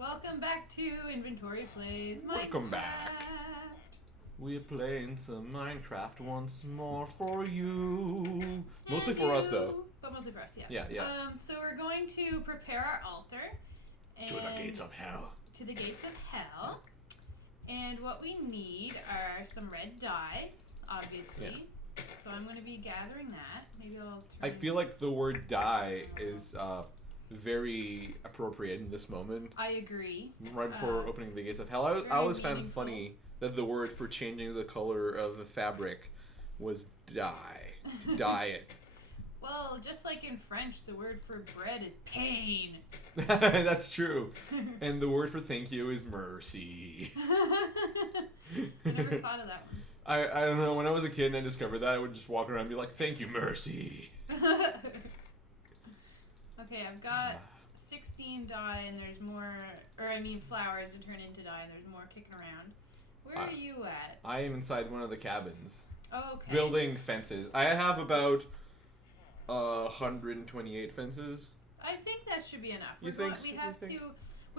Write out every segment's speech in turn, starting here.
Welcome back to Inventory Plays Minecraft. Welcome back. We're playing some Minecraft once more for you. Mostly for us, though. But mostly for us, yeah. Yeah. So we're going to prepare our altar. To the gates of hell. To the gates of hell. And what we need are some red dye, obviously. Yeah. So I'm going to be gathering that. Maybe I'll I feel like the word dye is very appropriate in this moment. I agree. Right before opening the gates of hell. I always found it funny that the word for changing the color of a fabric was dye. To dye it. Well, just like in French, the word for bread is pain. That's true. And the word for thank you is mercy. I never thought of that one. I don't know. When I was a kid and I discovered that, I would just walk around and be like, thank you, mercy. Okay, I've got 16 dye and there's more, flowers to turn into dye and there's more kicking around. Where are you at? I am inside one of the cabins. Oh, okay. Building fences. I have about 128 fences. I think that should be enough. We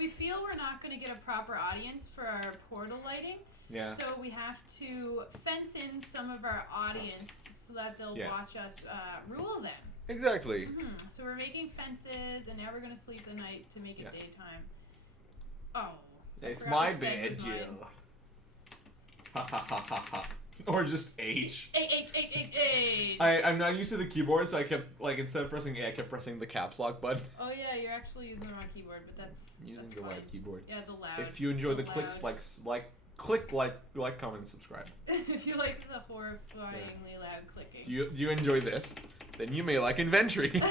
feel we're not going to get a proper audience for our portal lighting. Yeah. So we have to fence in some of our audience so that they'll watch us rule them. Exactly. So we're making fences, and now we're going to sleep the night to make it daytime. Oh. It's my bed, Jill. Ha ha ha ha ha. Or just H. H. I'm not used to the keyboard, so I kept, instead of pressing A, I kept pressing the caps lock button. Oh yeah, you're actually using the wrong keyboard, but that's using that's the fine. right keyboard. Yeah, the loud. If you enjoy the clicks, click, comment, and subscribe. If you like the horrifyingly loud clicking. Do you enjoy this? Then you may like inventory.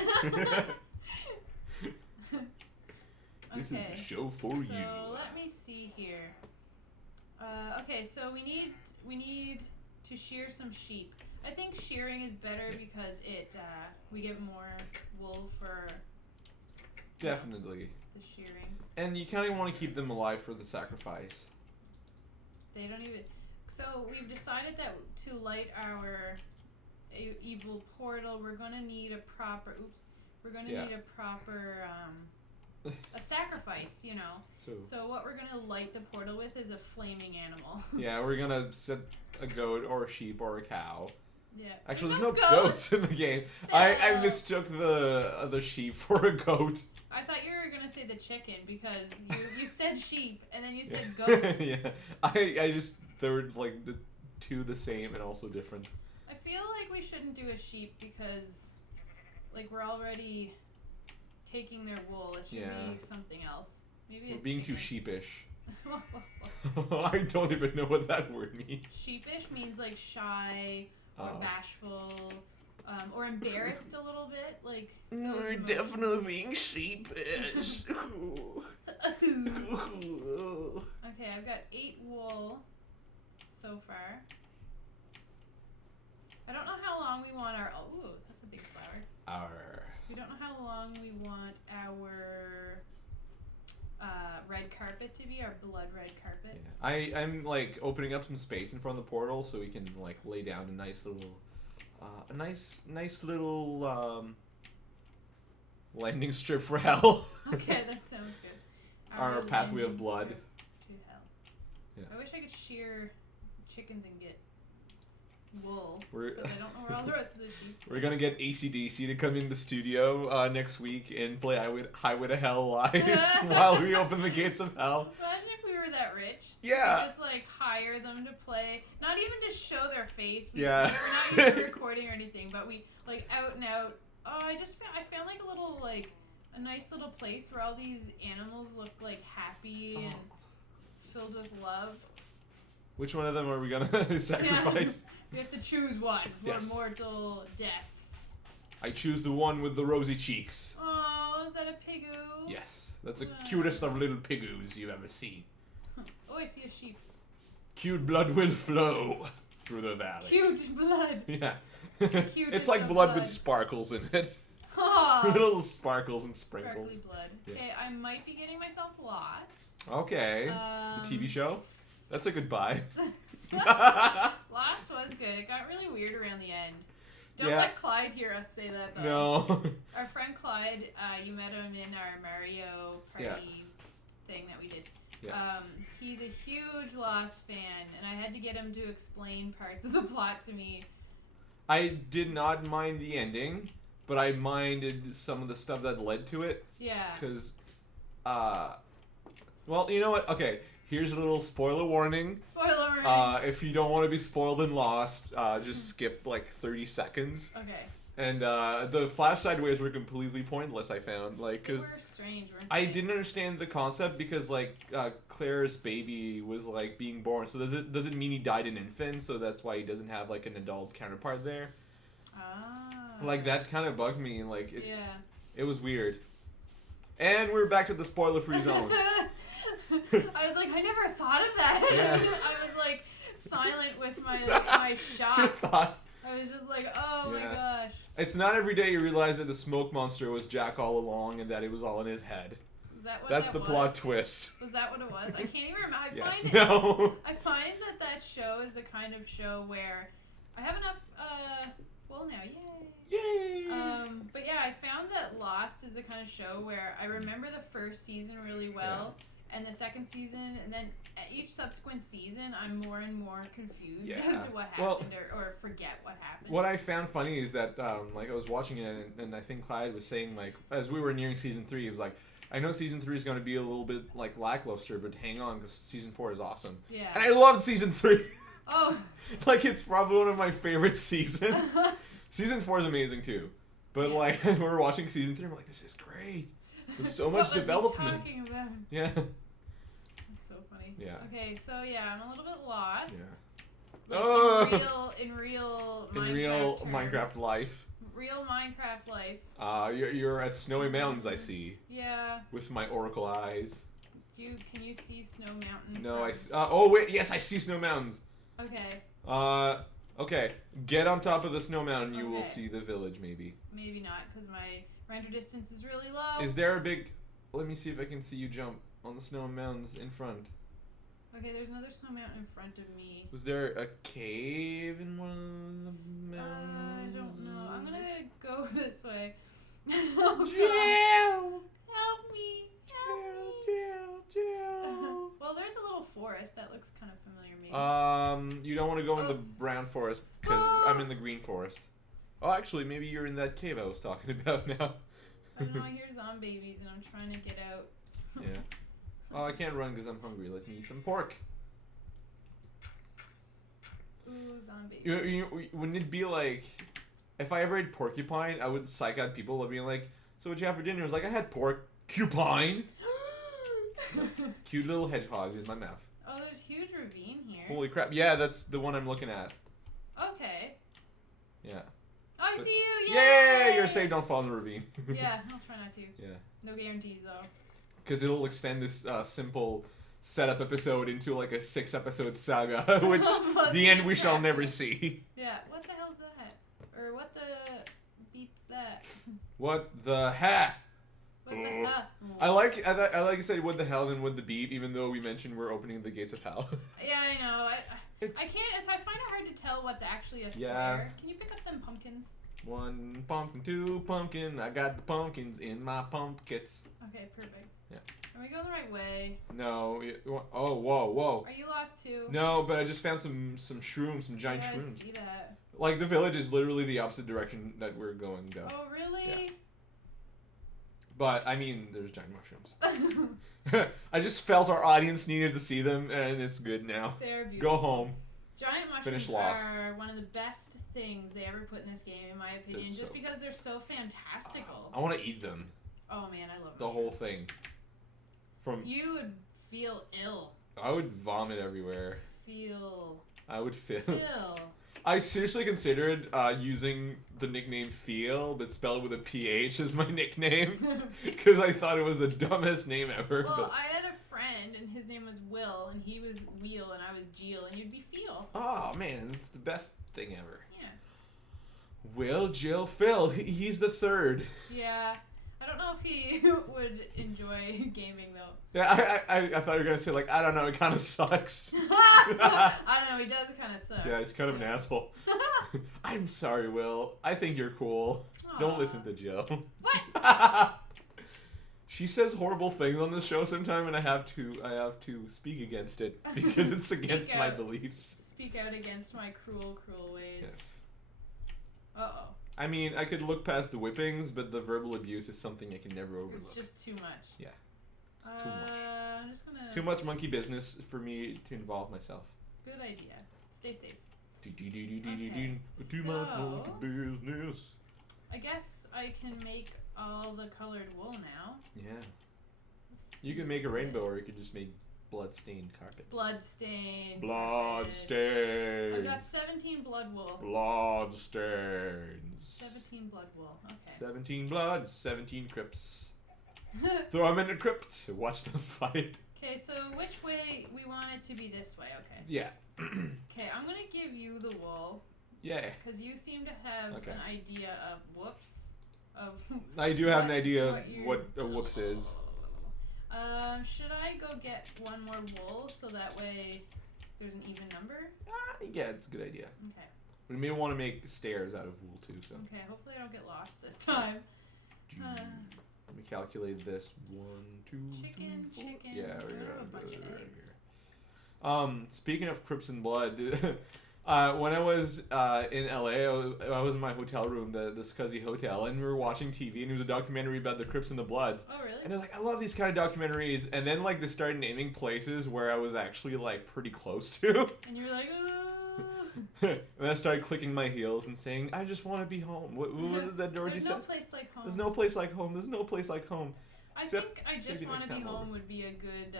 This is the show for you. So let me see here. Okay, so we need to shear some sheep. I think shearing is better because we get more wool for definitely the shearing. And you kind of want to keep them alive for the sacrifice. They don't even. So we've decided that to light our evil portal, we're gonna need a proper. We're gonna need a proper a sacrifice, you know. So what we're gonna light the portal with is a flaming animal. Yeah, we're gonna set a goat or a sheep or a cow. Yeah. Actually, there's no goats in the game. No. I mistook the sheep for a goat. I thought you were gonna say the chicken because you said sheep and then you said goat. Yeah. I just they were the two the same and also different. I feel like we shouldn't do a sheep because we're already taking their wool. It should be something else. Maybe we're being too sheepish. I don't even know what that word means. Sheepish means shy or bashful, or embarrassed a little bit. We're definitely being sheepish. Okay, I've got 8 wool so far. I don't know how long we want our. Oh, ooh, that's a big flower. We don't know how long we want our red carpet to be, our blood red carpet. Yeah. I'm opening up some space in front of the portal so we can lay down a nice little landing strip for hell. Okay, that sounds good. Our pathway of blood. To hell. Yeah. I wish I could shear chickens and get wool, because I don't know where all the rest of the sheep. We're gonna get AC/DC to come in the studio next week and play Highway to Hell live while we open the gates of hell. Imagine if we were that rich. Yeah. Just hire them to play, not even to show their face. We're not using recording or anything, but we out and out. Oh, I found a little a nice little place where all these animals look happy and filled with love. Which one of them are we gonna sacrifice? We have to choose one for mortal deaths. I choose the one with the rosy cheeks. Oh, is that a pigoo? Yes, that's the cutest of little pigoos you've ever seen. Oh, I see a sheep. Cute blood will flow through the valley. Cute blood. Yeah. It's like blood with sparkles in it. Oh. Little sparkles and sprinkles. Sparkly blood. Yeah. Okay, I might be getting myself lost. Okay. The TV show? That's a good buy. Lost was good. It got really weird around the end. Don't let Clyde hear us say that, though. No. Our friend Clyde, you met him in our Mario Party thing that we Yeah. He's a huge Lost fan, and I had to get him to explain parts of the plot to me. I did not mind the ending, but I minded some of the stuff that led to it. Yeah. Because, well, you know what? Okay, here's a little spoiler warning. Spoiler warning. If you don't want to be spoiled in Lost, just skip like 30 seconds. Okay. And the flash sideways were completely pointless, I found. Like, They cause were strange, weren't I they? didn't understand the concept because like Claire's baby was like being born. So does it mean he died an infant? So that's why he doesn't have like an adult counterpart there. Ah. Like that kind of bugged me, and like it was weird. And we're back to the spoiler-free zone. I was like, I never thought of that. Yeah. I was like silent with my shock. Thought. I was just like, oh my gosh. It's not every day you realize that the smoke monster was Jack all along and that it was all in his head. Is that what That's that the was? plot twist. Was that what it was? I can't even remember. Yes. No. I find that show is the kind of show where I have enough. Well, now, yay. But yeah, I found that Lost is the kind of show where I remember the first season really well, and the second season, and then at each subsequent season, I'm more and more confused as to what happened or forget what happened. What I found funny is that, like, I was watching it, and I think Clyde was saying, like, as we were nearing season 3, he was like, I know season 3 is going to be a little bit, like, lackluster, but hang on, because season 4 is awesome. Yeah. And I loved season 3. Oh. Like, it's probably one of my favorite seasons. Season 4 is amazing, too. But, like, we're watching season 3, I'm like, this is great. There's so much development. What was he talking about? Yeah. That's so funny. Yeah. Okay, so yeah, I'm a little bit lost. Yeah. Like in real Minecraft life. Real Minecraft life. You're at Snowy Mountains, I see. Yeah. With my oracle eyes. Can you see Snow Mountain? No, oh wait, yes, I see Snow Mountains. Okay. Okay. Get on top of the Snow Mountain, you will see the village, maybe. Maybe not, because my render distance is really low. Is there a big... Let me see if I can see you jump on the Snow Mountains in front. Okay, there's another snow mountain in front of me. Was there a cave in one of the mountains? I don't know. I'm gonna go this way. Jill! Help me! Jill! Well, there's a little forest that looks kind of familiar, maybe. You don't want to go in the brown forest, because I'm in the green forest. Oh, actually, maybe you're in that cave I was talking about now. I don't know, I hear zombie babies and I'm trying to get out. Yeah. Oh, I can't run because I'm hungry. Let me eat some pork. Ooh, zombie. Wouldn't it be like, if I ever ate porcupine, I would psych out people by being like, so what'd you have for dinner? I was like, I had porcupine. Cute little hedgehog in my mouth. Oh, there's a huge ravine here. Holy crap. Yeah, that's the one I'm looking at. Okay. Yeah. Oh, I see you! Yay! Yay! You're safe, don't fall in the ravine. Yeah, I'll try not to. Yeah. No guarantees, though. Because it'll extend this simple setup episode into like a 6-episode saga, which the end we shall never see. Yeah, what the hell's that? Or what the beep's that? What the heck? What the hell? I like you said what the hell and what the beep, even though we mentioned we're opening the gates of hell. Yeah, I know. I find it hard to tell what's actually a swear. Can you pick up them pumpkins? 1 pumpkin, 2 pumpkin. I got the pumpkins in my pumpkins. Okay, perfect. Yeah. Are we going the right way? No. Oh, whoa. Are you lost too? No, but I just found some shrooms, some giant shrooms. I see that. Like the village is literally the opposite direction that we're going though. Oh, really? Yeah. But I mean, there's giant mushrooms. I just felt our audience needed to see them, and it's good now. They're beautiful. Go home. Giant mushrooms are one of the best things they ever put in this game, in my opinion, just because they're so fantastical. I want to eat them. Oh man, I love the whole thing. You would feel ill. I would vomit everywhere. I would feel. I seriously considered using the nickname Feel, but spelled with a PH as my nickname, because I thought it was the dumbest name ever. Well, but... I had a friend, and his name was Will, and he was Wheel, and I was Jill, and you'd be Feel. Oh man, it's the best thing ever. Yeah. Will, Jill, Phil. He's the third. Yeah. I don't know if he would enjoy gaming, though. Yeah, I thought you were going to say, like, I don't know, it kind of sucks. I don't know, he does kind of suck. Yeah, he's kind of an asshole. I'm sorry, Will. I think you're cool. Aww. Don't listen to Jill. What? She says horrible things on this show sometime, and I have to speak against it because it's against my beliefs. Speak out against my cruel ways. Yes. Uh-oh. I mean, I could look past the whippings, but the verbal abuse is something I can never overlook. It's just too much. Yeah. It's too much. I'm just gonna... Too much monkey business for me to involve myself. Good idea. Stay safe. Okay. Too much monkey business. I guess I can make all the colored wool now. Yeah. You can make a rainbow, or you could just make blood-stained carpets. Blood-stained. Blood-stained. I've got 17 blood wool. Blood-stains. 17 blood wool. Okay. 17 blood, 17 crypts. Throw them in the crypt. Watch them fight. Okay, so which way we want it to be? This way, okay. Yeah. Okay, I'm gonna give you the wool. Yeah. Because you seem to have an idea of whoops. I do have an idea what a whoops is. Should I go get one more wool so that way there's an even number? Yeah, it's a good idea. Okay. We may want to make stairs out of wool too, so. Okay, hopefully I don't get lost this time. Let me calculate this. 1, 2, chicken. Yeah, we're gonna do it right here. Speaking of Crips and Blood, when I was in LA, I was in my hotel room, the Scuzzy Hotel, and we were watching TV, and it was a documentary about the Crips and the Bloods. Oh, really? And I was like, I love these kind of documentaries. And then like they started naming places where I was actually like pretty close to. And you were like, and I started clicking my heels and saying, I just want to be home. What was it that Dorothy said? There's no place like home. There's no place like home. There's no place like home. I think I just want to be home would be a good,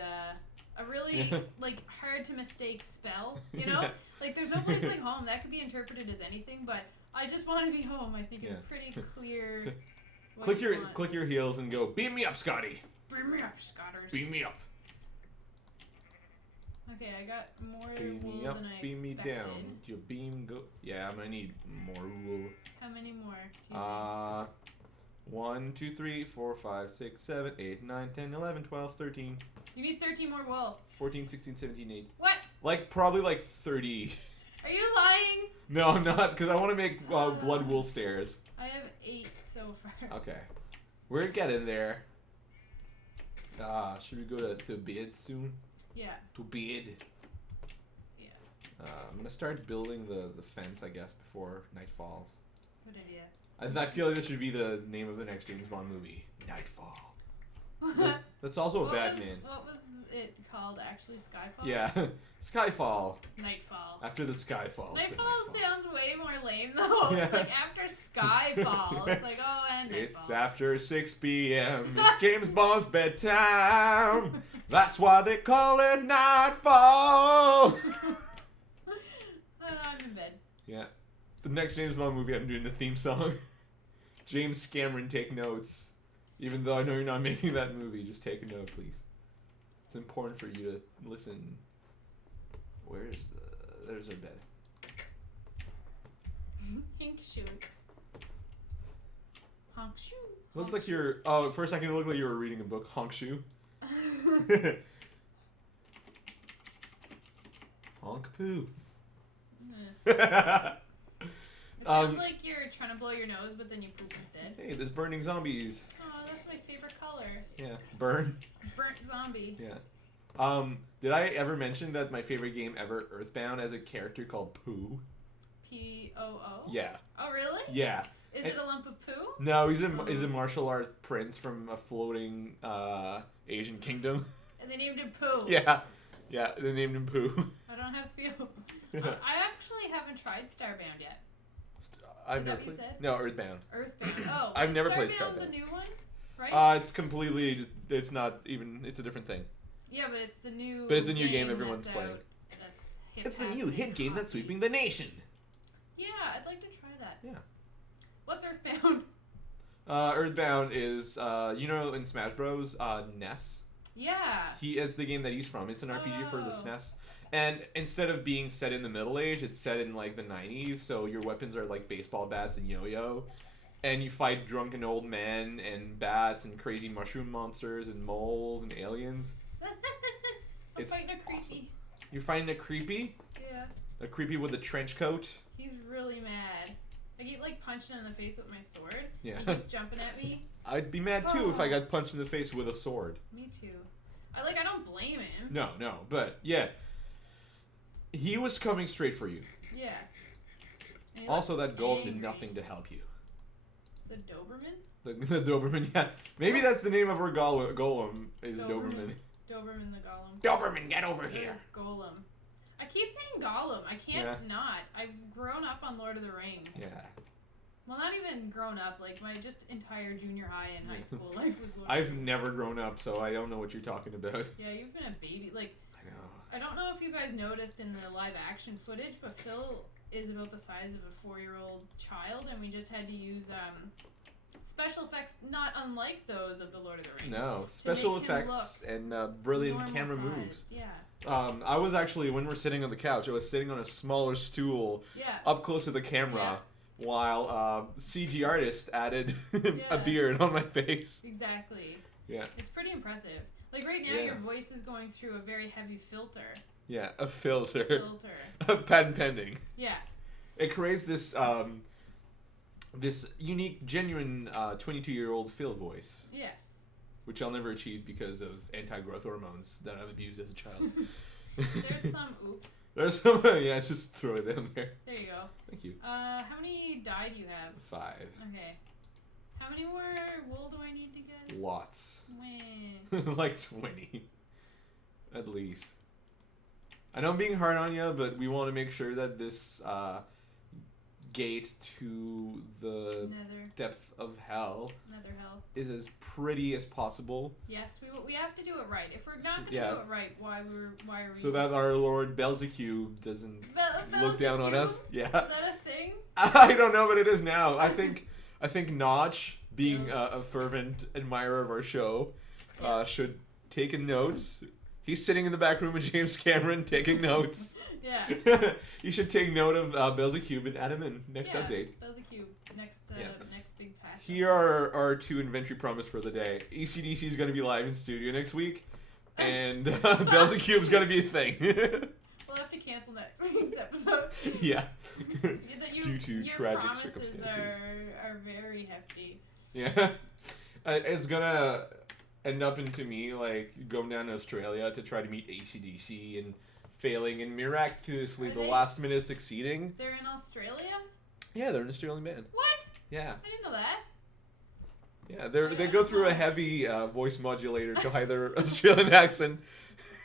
a really like hard to mistake spell. You know, like there's no place like home. That could be interpreted as anything, but I just want to be home. I think it's pretty clear. Click your heels and go. Beam me up, Scotty. Beam me up, Scotters. Beam me up. Okay, I got more beam wool me up, than I beam expected. me down. Did your beam go? Yeah, I'm gonna need more wool. How many more? Do you think? 1, 2, 3, 4, 5, 6, 7, 8, 9, 10, 11, 12, 13. You need 13 more wool. 14, 16, 17, 8. What? Like probably like 30. Are you lying? No, I'm not, because I want to make blood wool stairs. I have 8 so far. Okay, we're getting there. Should we go to bed soon? Yeah. To bed. Yeah. I'm gonna start building the fence, I guess, before night falls. Good idea. I feel like this should be the name of the next James Bond movie. Nightfall. That's also a bad name. What was it called actually? Skyfall? Yeah. Skyfall. Nightfall. After the Skyfall. Nightfall sounds way more lame though. Yeah. It's like after Skyfall. It's like, oh, and Nightfall. It's after 6 p.m. It's James Bond's bedtime. That's why they call it Nightfall. I'm in bed. Yeah. The next James Bond movie, I'm doing the theme song. James Cameron, take notes. Even though I know you're not making that movie, just take a note, please. It's important for you to listen. There's our bed. Pink shoe. Honk shoe. Looks like you're. Oh, for a second it looked like you were reading a book. Honk shoe. Honk poo. It sounds like you're trying to blow your nose, but then you poop instead. Hey, there's burning zombies. Oh, that's my favorite color. Yeah, burn. Burnt zombie. Yeah. Did I ever mention that my favorite game ever, Earthbound, has a character called Pooh? P-O-O? Yeah. Oh, really? Yeah. Is it a lump of poo? No, he's a martial art prince from a floating Asian kingdom. And they named him Pooh. Yeah. Yeah, they named him Pooh. I don't have feel. I actually haven't tried Starbound yet. I've never played. No, Earthbound. Earthbound. Oh, I've never played Starbound. The new one, right? It's completely just. It's not even. It's a different thing. Yeah, but it's the new. But it's a new game everyone's playing. That's it's a new hit game that's sweeping the nation. Yeah, I'd like to try that. Yeah. What's Earthbound? Earthbound is in Smash Bros. Ness. Yeah. It's the game that he's from. It's an RPG for the SNES. And instead of being set in the Middle Age, it's set in like the 90s. So your weapons are like baseball bats and yo-yo. And you fight drunken old men and bats and crazy mushroom monsters and moles and aliens. I'm fighting a creepy. Awesome. You're fighting a creepy? Yeah. A creepy with a trench coat? He's really mad. I keep like punch him in the face with my sword. Yeah. He keeps jumping at me. I'd be mad too if I got punched in the face with a sword. Me too. I don't blame him. No, but yeah. He was coming straight for you. Yeah. Also, that golem did nothing to help you. The Doberman? The Doberman, yeah. Maybe that's the name of our golem, is Doberman. Doberman the golem. Doberman, get over here. Golem. I keep saying golem. I can't not. I've grown up on Lord of the Rings. Yeah. Well, not even grown up. Like, my just entire junior high and high school life was Lord I've never grown up, so I don't know what you're talking about. Yeah, you've been a baby. Like, I know. I don't know if you guys noticed in the live action footage, but Phil is about the size of a 4-year-old child, and we just had to use special effects not unlike those of the Lord of the Rings. No, special effects and brilliant camera moves. Yeah. I was actually, when we're sitting on the couch, I was sitting on a smaller stool up close to the camera while CG artist added a beard on my face. Exactly. Yeah. It's pretty impressive. Like right now your voice is going through a very heavy filter. Yeah, a filter. Patent pending. Yeah. It creates this this unique, genuine 22-year-old Phil voice. Yes. Which I'll never achieve because of anti-growth hormones that I've abused as a child. There's some, oops. There's some, yeah, just throw it in there. There you go. Thank you. How many dye do you have? 5. Okay. How many more wool do I need to get? Lots. When? Like 20. At least. I know I'm being hard on you, but we want to make sure that this gate to the Nether. depth of hell Nether hell is as pretty as possible. Yes, we have to do it right. If we're not going to do it right, why are we? So that our Lord Beelzebub doesn't look down on us. Yeah. Is that a thing? I don't know, but it is now. I think Notch, being a fervent admirer of our show, should take notes. He's sitting in the back room with James Cameron taking notes. Yeah. You should take note of Beelzebub and add him in next update. Beelzebub, next big patch. Here are our 2 inventory promise for the day. ECDC is going to be live in studio next week, and Beelzebub is going to be a thing. We'll have to cancel next week's episode. Yeah. Due to tragic circumstances. Are very hefty. Yeah. It's going to end up into me like going down to Australia to try to meet ACDC and failing and miraculously last minute succeeding. They're in Australia? Yeah, they're an Australian band. What? Yeah. I didn't know that. Yeah, they go through a heavy voice modulator to hide their Australian accent.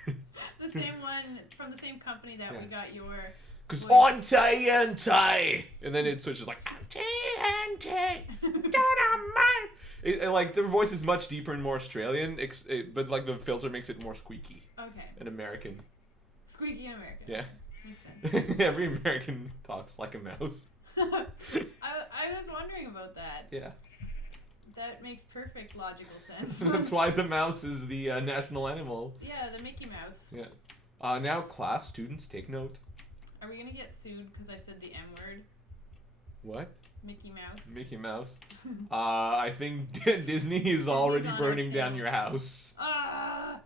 The same one from the same company that we got your. Cause anti, and then it switches like anti, like their voice is much deeper and more Australian, but like the filter makes it more squeaky. Okay. And American. Squeaky and American. Yeah. Makes sense. Every American talks like a mouse. I was wondering about that. Yeah. That makes perfect logical sense. That's why the mouse is the national animal. Yeah, the Mickey Mouse. Yeah. Now, class, students, take note. Are we gonna get sued because I said the M word? What? Mickey Mouse. Mickey Mouse. I think Disney is already burning down your house. Oh,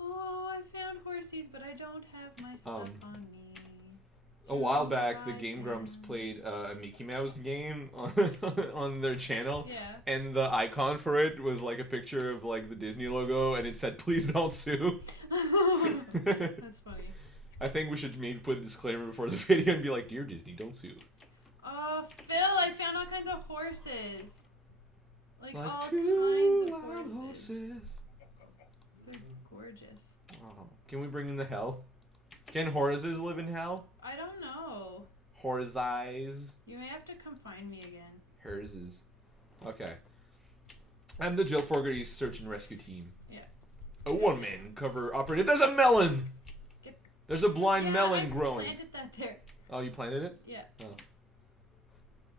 I found horsies, but I don't have my stuff on me. A while back, the Game Grumps played a Mickey Mouse game on their channel. Yeah. And the icon for it was like a picture of like the Disney logo, and it said, "Please don't sue." That's funny. I think we should maybe put a disclaimer before the video and be like, "Dear Disney, don't sue." Oh, Phil, I found all kinds of horses. Like all kinds of horses. They're gorgeous. Oh. Can we bring them to hell? Can horses live in hell? I don't know. Horses. You may have to come find me again. Herses. Okay. I'm the Jill Fogarty search and rescue team. Yeah. A one-man cover operative. There's a melon! There's a blind melon growing. I planted that there. Oh, you planted it? Yeah. Oh.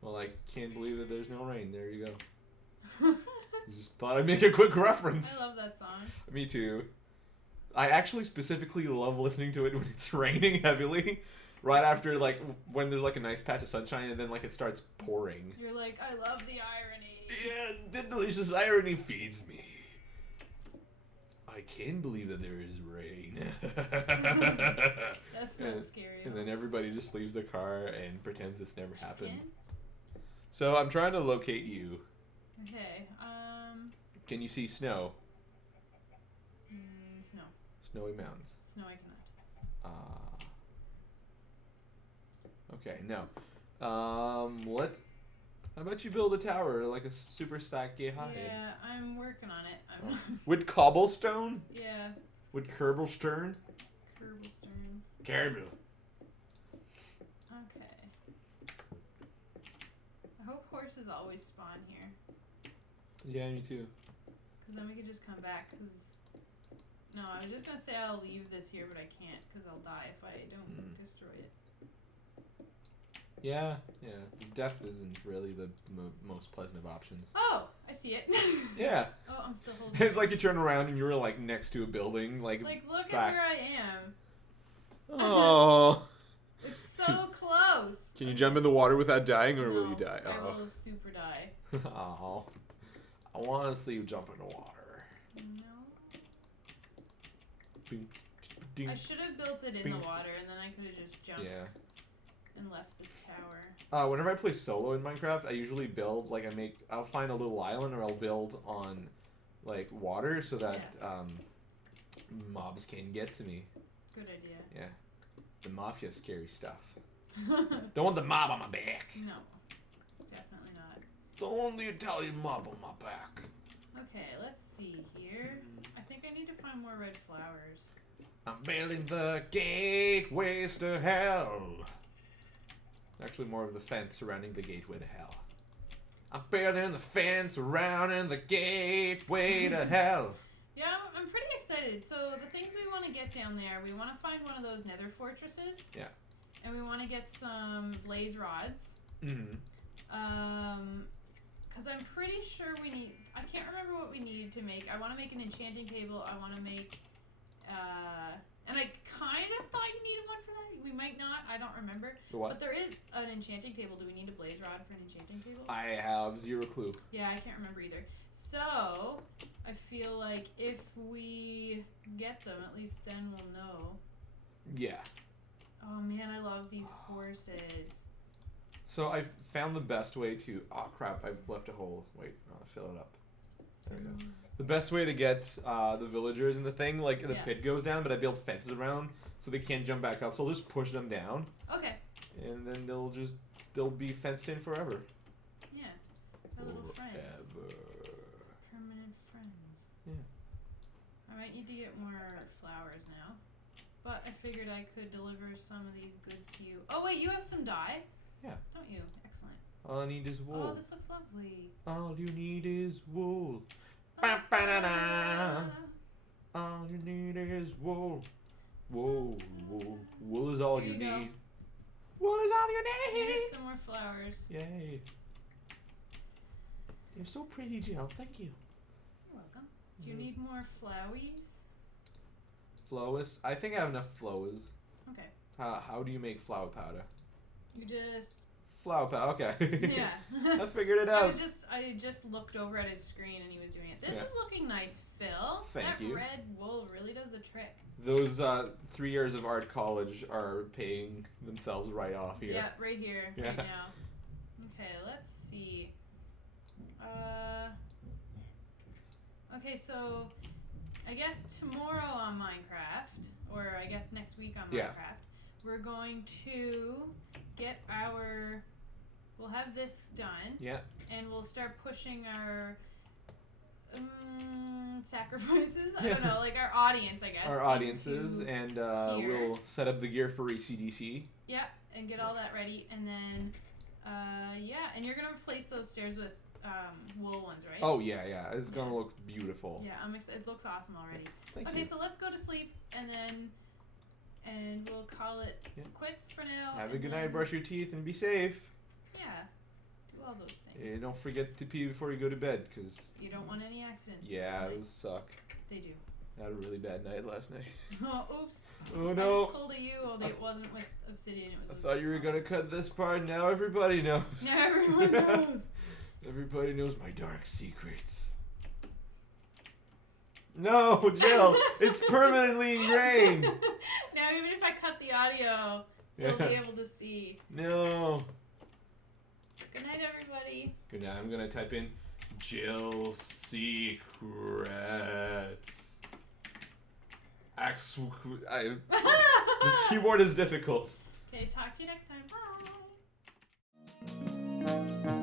Well, I can't believe that there's no rain. There you go. Just thought I'd make a quick reference. I love that song. Me too. I actually specifically love listening to it when it's raining heavily. Right after, like, when there's, like, a nice patch of sunshine and then, like, it starts pouring. You're like, I love the irony. Yeah, the delicious irony feeds me. I can't believe that there is rain. That's not scary. And then everybody just leaves the car and pretends this never happened. So I'm trying to locate you. Okay. Can you see snow? Snow. Snowy mountains. Snow I cannot. Okay, no. What? How about you build a tower, like a super stack gate high? Yeah, I'm working on it. With cobblestone? Yeah. With Kerbelstern? Kerbelstern. Kerbel. Okay. I hope horses always spawn here. Yeah, me too. Because then we could just come back. Cause no, I was just gonna say I'll leave this here, but I can't because I'll die if I don't destroy it. Yeah. Death isn't really the most pleasant of options. Oh, I see it. Yeah. Oh, I'm still holding It's like you turn around and you were like next to a building, like look back. at where I am. Oh. It's so close. Can you jump in the water without dying, or No, will you die? I will super die. Oh. I want to see you jump in the water. No. Bing, ding, I should have built it in bing. the water, and then I could have just jumped and left this tower. Whenever I play solo in Minecraft, I usually build I'll find a little island, or I'll build on like water so that mobs can't get to me. Good idea. Yeah. The mafia scary stuff. Don't want the mob on my back. No, definitely not. Don't want the Italian mob on my back. Okay, let's see here. I think I need to find more red flowers. I'm building the gateways to hell. Actually, more of the fence surrounding the gateway to hell. I'm building the fence surrounding the gateway to hell. Yeah, I'm pretty excited. So the things we want to get down there, we want to find one of those nether fortresses. Yeah. And we want to get some blaze rods. Mm-hmm. Because I'm pretty sure we need... I can't remember what we need to make. I want to make an enchanting table. I want to make... and I kind of thought you needed one for that. We might not. I don't remember. The what? But there is an enchanting table. Do we need a blaze rod for an enchanting table? I have zero clue. Yeah, I can't remember either. So, I feel like if we get them, at least then we'll know. Yeah. Oh man, I love these horses. So I found the best way to... Oh crap, I've left a hole. Wait, I'll fill it up. There we go. The best way to get the villagers in the thing, like the pit goes down, but I built fences around so they can't jump back up. So I'll just push them down. Okay. And then they'll be fenced in forever. Yeah. Our little friends. Permanent friends. Yeah. I might need to get more flowers now. But I figured I could deliver some of these goods to you. Oh wait, you have some dye? Yeah. Don't you? Excellent. All I need is wool. Oh, this looks lovely. All you need is wool. Ba-ba-da-da. All you need is wool. Wool, wool. Wool is all you need. Wool is all you need. Here's some more flowers. Yay. They're so pretty, Jill. Thank you. You're welcome. Do you need more flowies? Flowers? I think I have enough flowers. Okay. How do you make flower powder? You just... Flower powder, okay. Yeah. I figured it out. I just looked over at his screen and he was doing it. This is looking nice, Phil. Thank you. That red wool really does the trick. Those 3 years of art college are paying themselves right off here. Yeah, right here, right now. Okay, let's see. Okay, so I guess tomorrow on Minecraft, or I guess next week on Minecraft, we're going to get our... We'll have this done. Yeah. And we'll start pushing our sacrifices. I don't know, like our audience, I guess. Our audiences, and we'll set up the gear for ACDC. Yeah, and get all that ready, and then and you're gonna replace those stairs with wool ones, right? Oh yeah, it's gonna look beautiful. Yeah, I'm excited. It looks awesome already. Thank you. Okay, so let's go to sleep, and we'll call it quits for now. Have a good night, brush your teeth, and be safe. Yeah, do all those things. And don't forget to pee before you go to bed, because... You don't want any accidents. Yeah, those suck. They do. I had a really bad night last night. Oh, oops. Oh, no. I just pulled at you, only it wasn't with obsidian. It was I thought you were going to cut this part. Now everybody knows. Now everyone knows. Everybody knows my dark secrets. No, Jill. It's permanently ingrained. Now even if I cut the audio, you'll be able to see. No. Good night, everybody. Bye. Good night. I'm gonna type in Jill Secrets. This keyboard is difficult. Okay, talk to you next time. Bye.